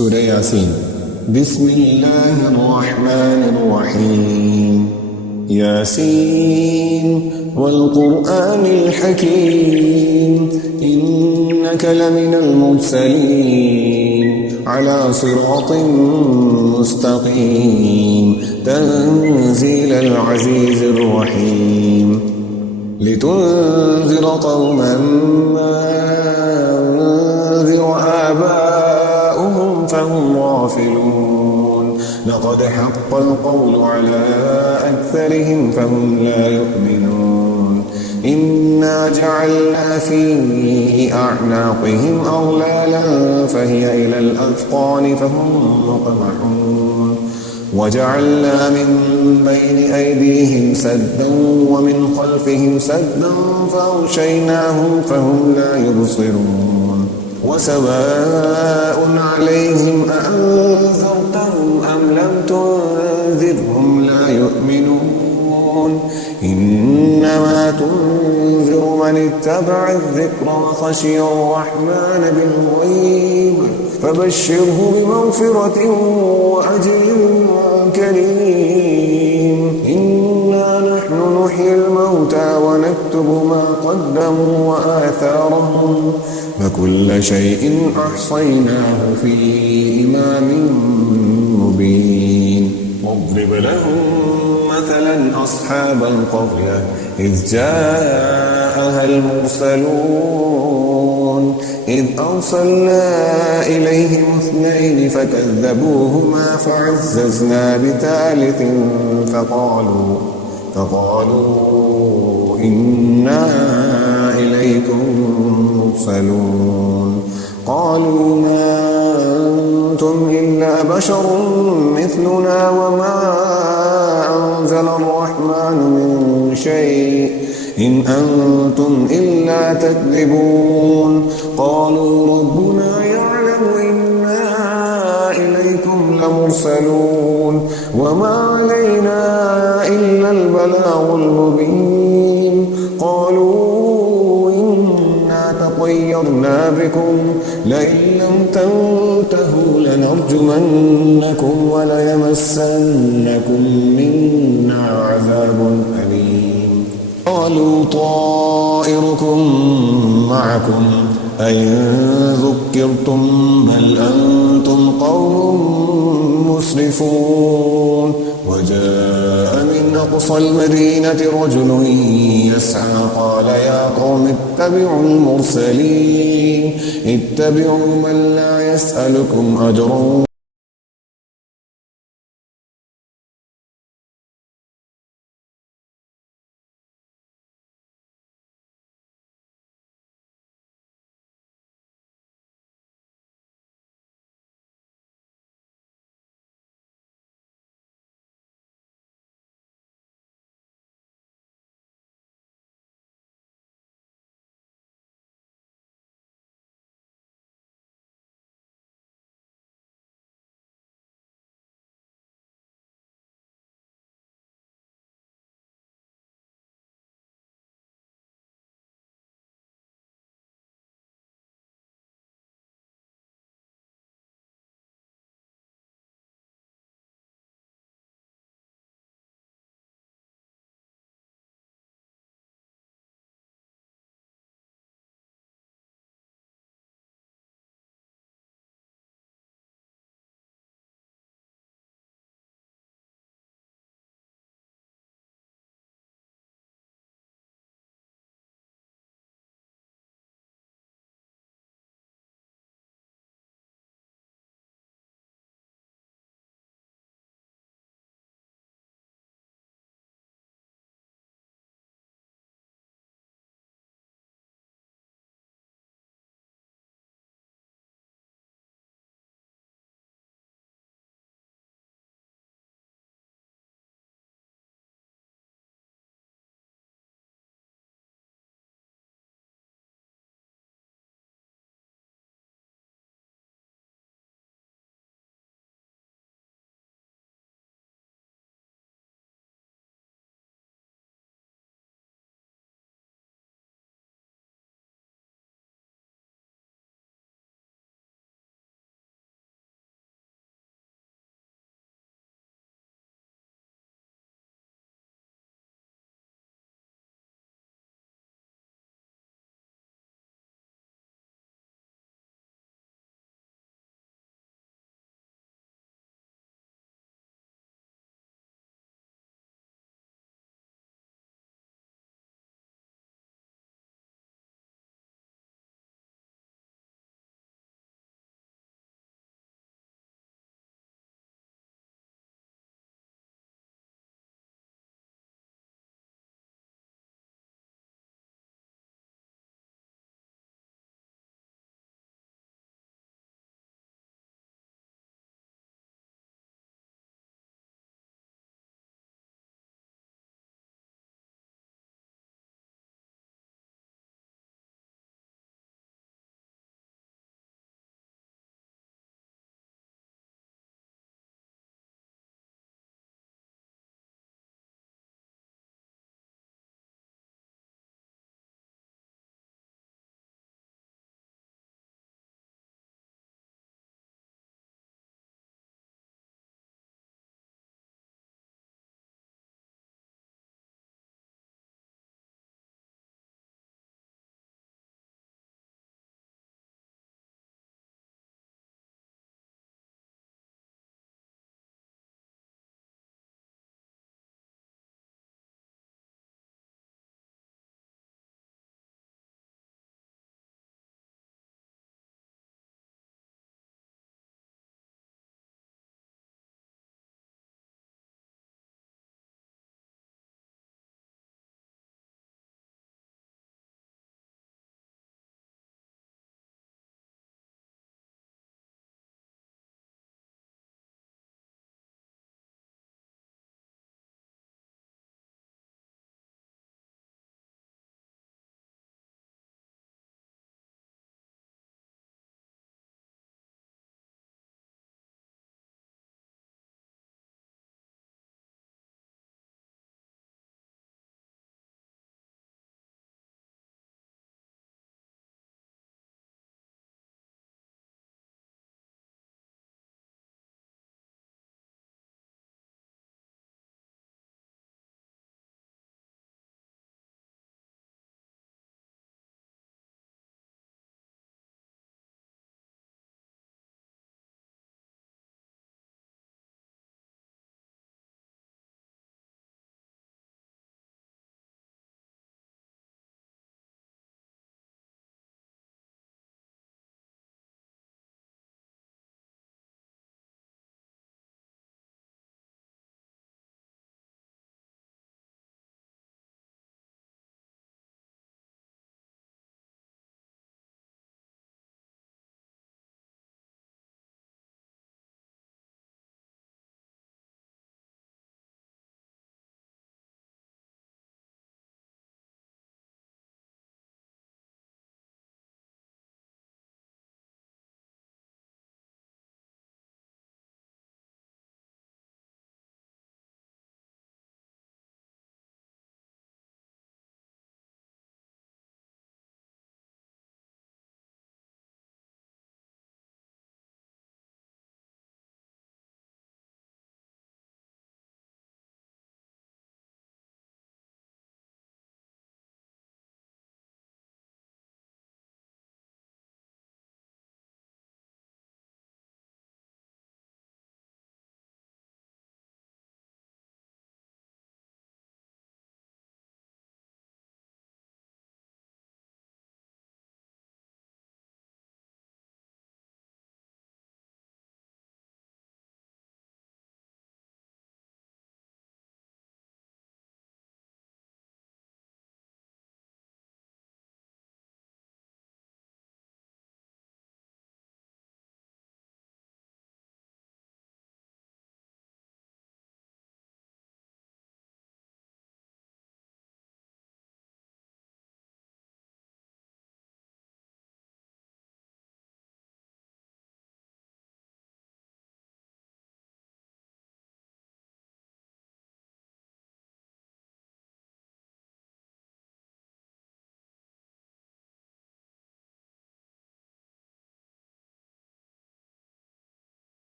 سورة ياسين. بسم الله الرحمن الرحيم. ياسين والقرآن الحكيم إنك لمن المرسلين على صراط مستقيم تنزيل العزيز الرحيم لتنذر قوما ما أنذر آباؤهم فهم غافلون لقد حق القول على أكثرهم فهم لا يؤمنون إنا جعلنا في أعناقهم أغلالا فهي إلى الأذقان فهم مقمحون وجعلنا من بين أيديهم سدا ومن خلفهم سدا فأغشيناهم فهم لا يبصرون وسواء عليهم أأنذرتهم أم لم تنذرهم لا يؤمنون إنما تنذر من اتبع الذكر وخشي الرحمن بالغيب فبشره بمغفرة وأجر كريم إنا نحن نحيي الموتى ونكتب ما قدموا وآثارهم فكل شيء أحصيناه في إمام مبين واضرب لهم مثلا أصحاب القرية إذ جاءها المرسلون إذ أرسلنا إليهم اثنين فكذبوهما فعززنا بثالث فقالوا إنا إليكم مرسلون قالوا ما أنتم إلا بشر مثلنا وما أنزل الرحمن من شيء إن أنتم إلا تكذبون قالوا ربنا يعلم إنا إليكم لمرسلون وما علينا إلا البلاغ المبين قالوا إنا تطيرنا بكم لئن لم تنتهوا لنرجمنكم وليمسنكم منا عذاب أليم قالوا طائركم معكم أئن ذكرتم بل أنتم قوم مسرفون وجاء من أقصى المدينة رجل يسعى قال يا قوم اتبعوا المرسلين اتبعوا من لا يسألكم أجرا